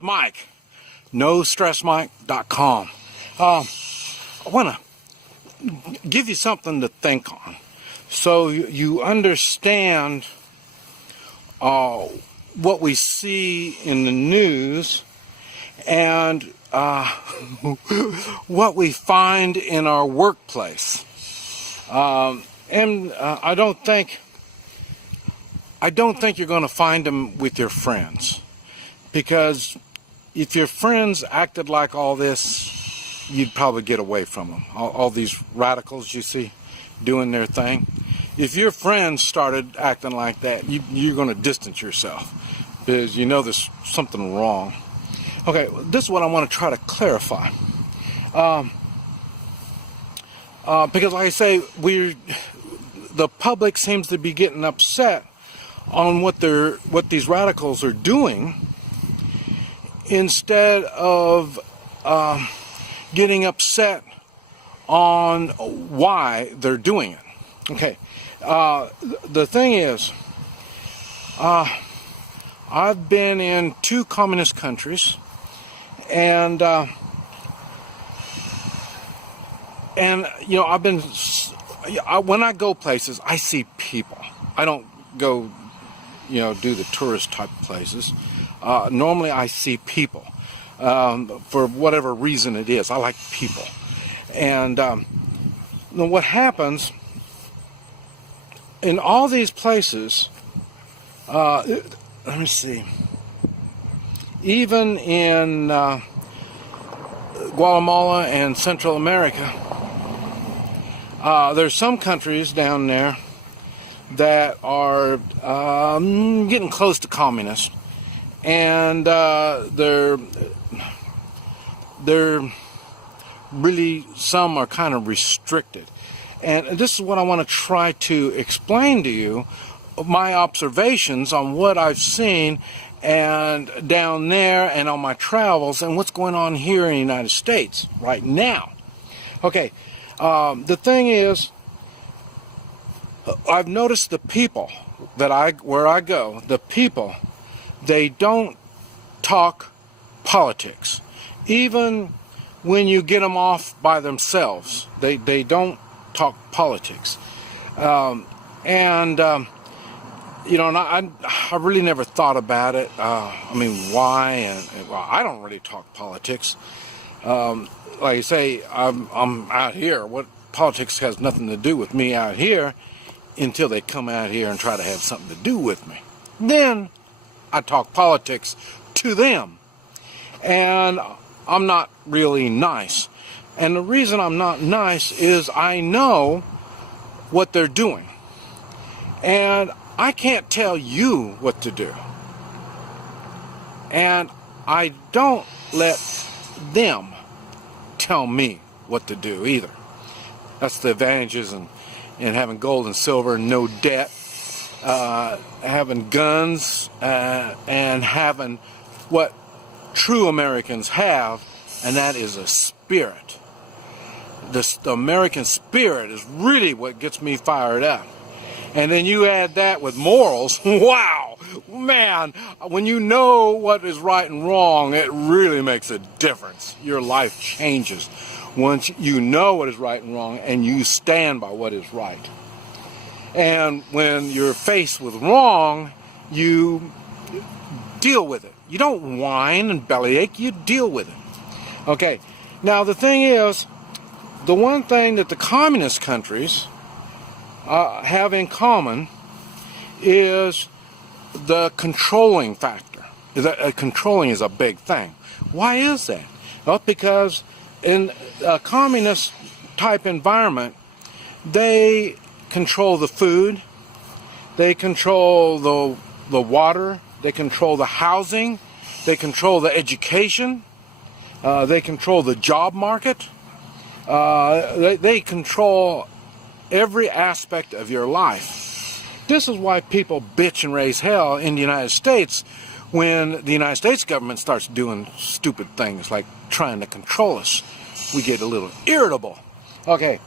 Mike, NoStressMike.com. I want to give you something to think on so you understand what we see in the news and what we find in our workplace. I don't think you're going to find them with your friends, because if your friends acted like all this, you'd probably get away from them. All these radicals you see doing their thing. If your friends started acting like that, you're going to distance yourself because you know there's something wrong. Okay, this is what I want to try to clarify. Because like I say, the public seems to be getting upset on what these radicals are doing, instead of getting upset on why they're doing it. Okay, the thing is, I've been in 2 communist countries, and you know, when I go places, I see people. I don't go, you know, do the tourist type places. Normally I see people, for whatever reason it is. I like people. And what happens in all these places, let me see, even in Guatemala and Central America, there's some countries down there that are getting close to communist. And they're really, some are kind of restricted. And this is what I want to try to explain to you, my observations on what I've seen and down there and on my travels and what's going on here in the United States right now. Okay, the thing is, I've noticed the people where I go, the people, they don't talk politics. Even when you get them off by themselves, they don't talk politics. You know, and I really never thought about it. I mean, why? And well, I don't really talk politics. Like I say, I'm out here. What politics has nothing to do with me out here until they come out here and try to have something to do with me. Then I talk politics to them, and I'm not really nice. And the reason I'm not nice is I know what they're doing, and I can't tell you what to do, and I don't let them tell me what to do either. That's the advantages in having gold and silver, no debt, having guns, and having what true Americans have, and that is a spirit. The American spirit is really what gets me fired up. And then you add that with morals. Wow, man, when you know what is right and wrong, it really makes a difference. Your life changes once you know what is right and wrong and you stand by what is right. And when you're faced with wrong, you deal with it. You don't whine and bellyache, you deal with it. Okay, now the thing is, the one thing that the communist countries have in common is the controlling factor. Controlling is a big thing. Why is that? Well, because in a communist type environment, they control the food, they control the water, they control the housing, they control the education, they control the job market, they control every aspect of your life. This is why people bitch and raise hell in the United States when the United States government starts doing stupid things like trying to control us. We get a little irritable. Okay,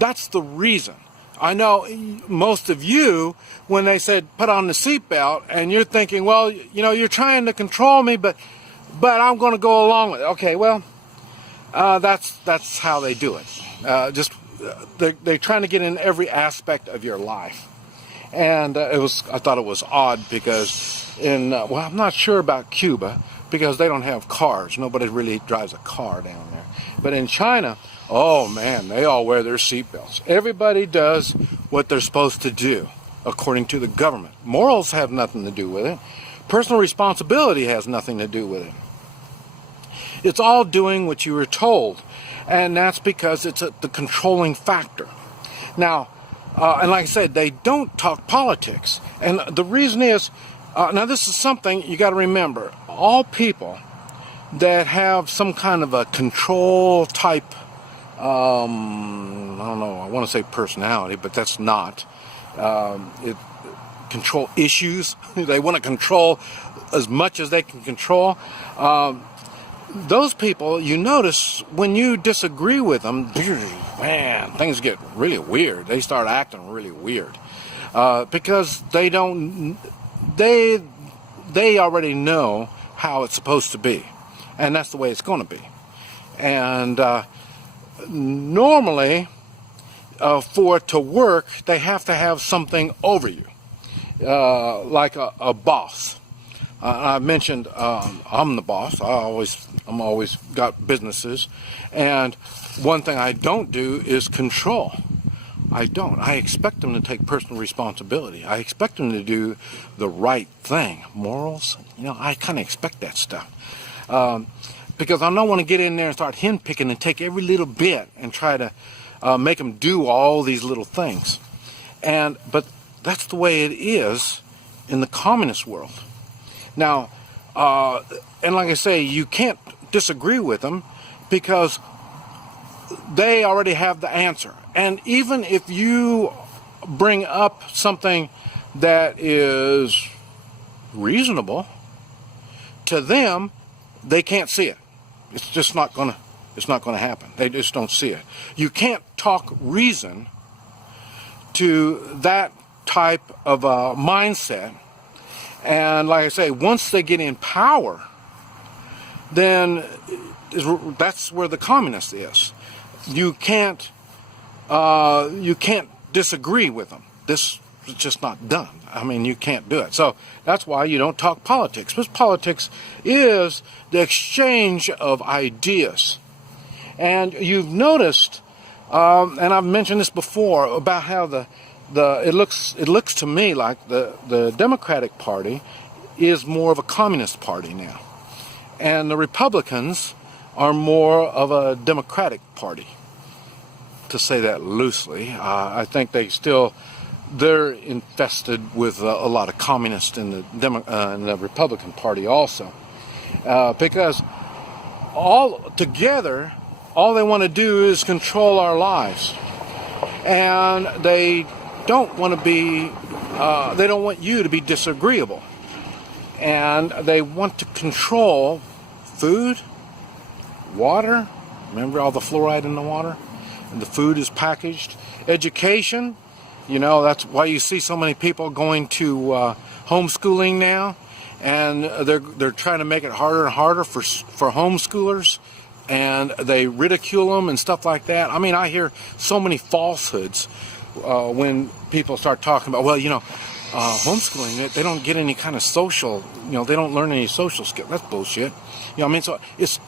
that's the reason. I know most of you, when they said put on the seatbelt, and you're thinking, well, you know, you're trying to control me, but but I'm going to go along with it. Okay, well, that's how they do it. They're trying to get in every aspect of your life. And I thought it was odd because well, I'm not sure about Cuba because they don't have cars. Nobody really drives a car down there. But in China, oh man, they all wear their seatbelts. Everybody does what they're supposed to do according to the government. Morals have nothing to do with it. Personal responsibility has nothing to do with it. It's all doing what you were told. And that's because it's the controlling factor. Now, and like I said, they don't talk politics. And the reason is, now this is something you got to remember. All people that have some kind of a control type, I don't know, I want to say personality, but that's not. Control issues. They want to control as much as they can control. Those people, you notice when you disagree with them, man, things get really weird. They start acting really weird because they already know how it's supposed to be, and that's the way it's going to be. And normally, for it to work, they have to have something over you, like a boss. I mentioned I'm the boss. I'm always got businesses, and one thing I don't do is control. I don't. I expect them to take personal responsibility. I expect them to do the right thing. Morals, I kind of expect that stuff because I don't want to get in there and start henpicking and take every little bit and try to make them do all these little things. But that's the way it is in the communist world. Now, and like I say, you can't disagree with them because they already have the answer. And even if you bring up something that is reasonable to them, they can't see it. It's just not gonna happen. They just don't see it. You can't talk reason to that type of a mindset. And like I say, once they get in power, then that's where the communist is. You can't disagree with them. This is just not done. I mean, you can't do it. So that's why you don't talk politics. Because politics is the exchange of ideas. And you've noticed, and I've mentioned this before, about how it looks to me like the Democratic Party is more of a communist party now, and the Republicans are more of a Democratic Party, to say that loosely. I think they're infested with a lot of communists in the Republican Party also, because all together, all they want to do is control our lives, and they don't want you to be disagreeable, and they want to control food, water. Remember all the fluoride in the water, and the food is packaged. Education, that's why you see so many people going to homeschooling now, and they're trying to make it harder and harder for homeschoolers, and they ridicule them and stuff like that. I mean, I hear so many falsehoods when people start talking about, homeschooling, they don't get any kind of social, they don't learn any social skills. That's bullshit. So it's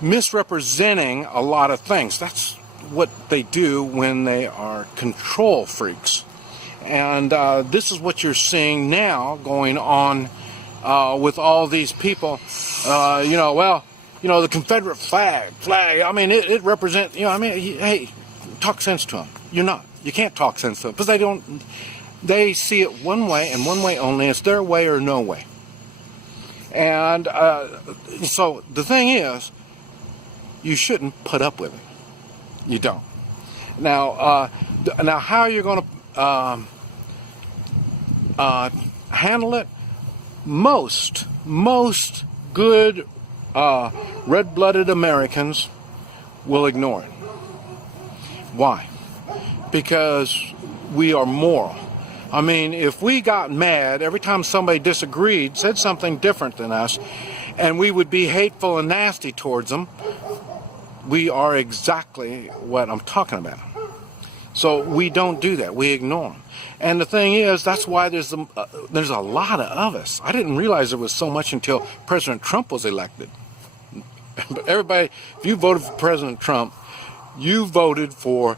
misrepresenting a lot of things. That's what they do when they are control freaks. And this is what you're seeing now going on with all these people. The Confederate flag. I mean, it represents, hey, talk sense to them. You can't talk sense to them because they see it one way and one way only. It's their way or no way. And so the thing is, you shouldn't put up with it. You don't. Now how you're going to handle it? Most good red-blooded Americans will ignore it. Why? Because we are moral. I mean, if we got mad every time somebody disagreed, said something different than us, and we would be hateful and nasty towards them, we are exactly what I'm talking about. So we don't do that. We ignore them. And the thing is, that's why there's a lot of us. I didn't realize there was so much until President Trump was elected. But everybody, if you voted for President Trump, you voted for,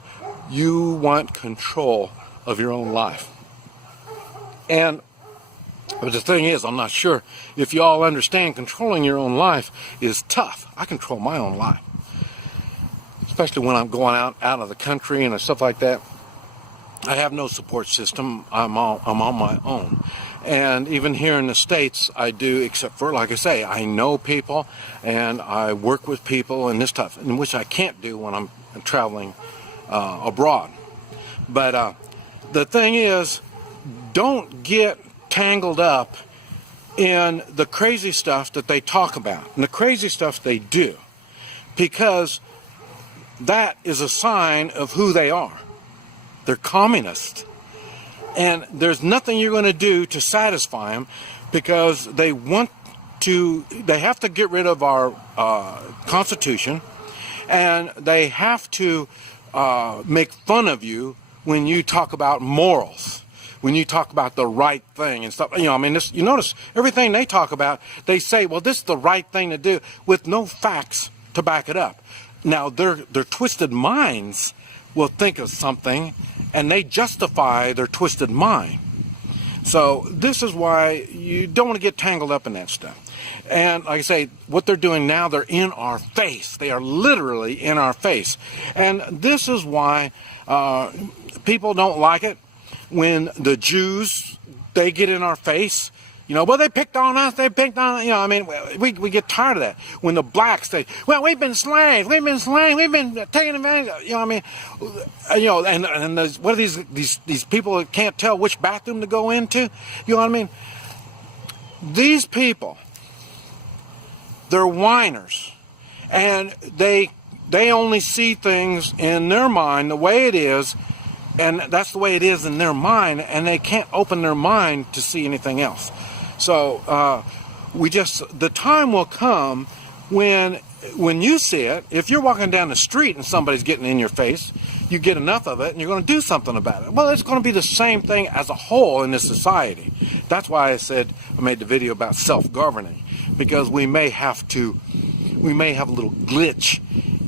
you want control of your own life. But the thing is, I'm not sure if you all understand, controlling your own life is tough. I control my own life, especially when I'm going out of the country and stuff like that. I have no support system. I'm on my own. And even here in the States, I do, except for, like I say, I know people and I work with people and this stuff, in which I can't do when I'm traveling abroad. But the thing is, don't get tangled up in the crazy stuff that they talk about and the crazy stuff they do, because that is a sign of who they are. They're communists. And there's nothing you're going to do to satisfy them, because they have to get rid of our Constitution, and they have to make fun of you when you talk about morals, when you talk about the right thing and stuff. You know, I mean, you notice everything they talk about, they say, well, this is the right thing to do, with no facts to back it up. Now, their twisted minds will think of something, and they justify their twisted mind. So this is why you don't want to get tangled up in that stuff. And like I say, what they're doing now, they're in our face. They are literally in our face. And this is why people don't like it when the Jews, they get in our face. You know, well, they picked on us, you know, I mean, we get tired of that. When the blacks say, well, we've been slaves, we've been taken advantage of, you know, I mean, you know, and what are these people that can't tell which bathroom to go into? You know what I mean? These people, they're whiners, and they only see things in their mind the way it is, and that's the way it is in their mind, and they can't open their mind to see anything else. So the time will come when you see it. If you're walking down the street and somebody's getting in your face, you get enough of it and you're going to do something about it. Well, it's going to be the same thing as a whole in this society. That's why I made the video about self-governing, because we may have a little glitch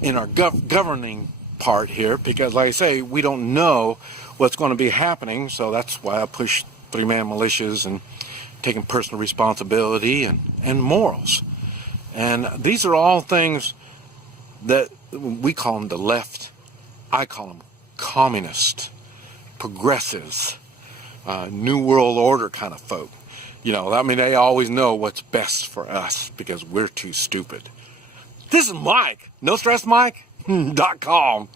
in our governing part here, because like I say, we don't know what's going to be happening. So that's why I push three-man militias and taking personal responsibility and morals. And these are all things that we call them the left. I call them communist, progressives, New World Order kind of folk. You know, I mean, they always know what's best for us because we're too stupid. This is Mike, NoStressMike.com.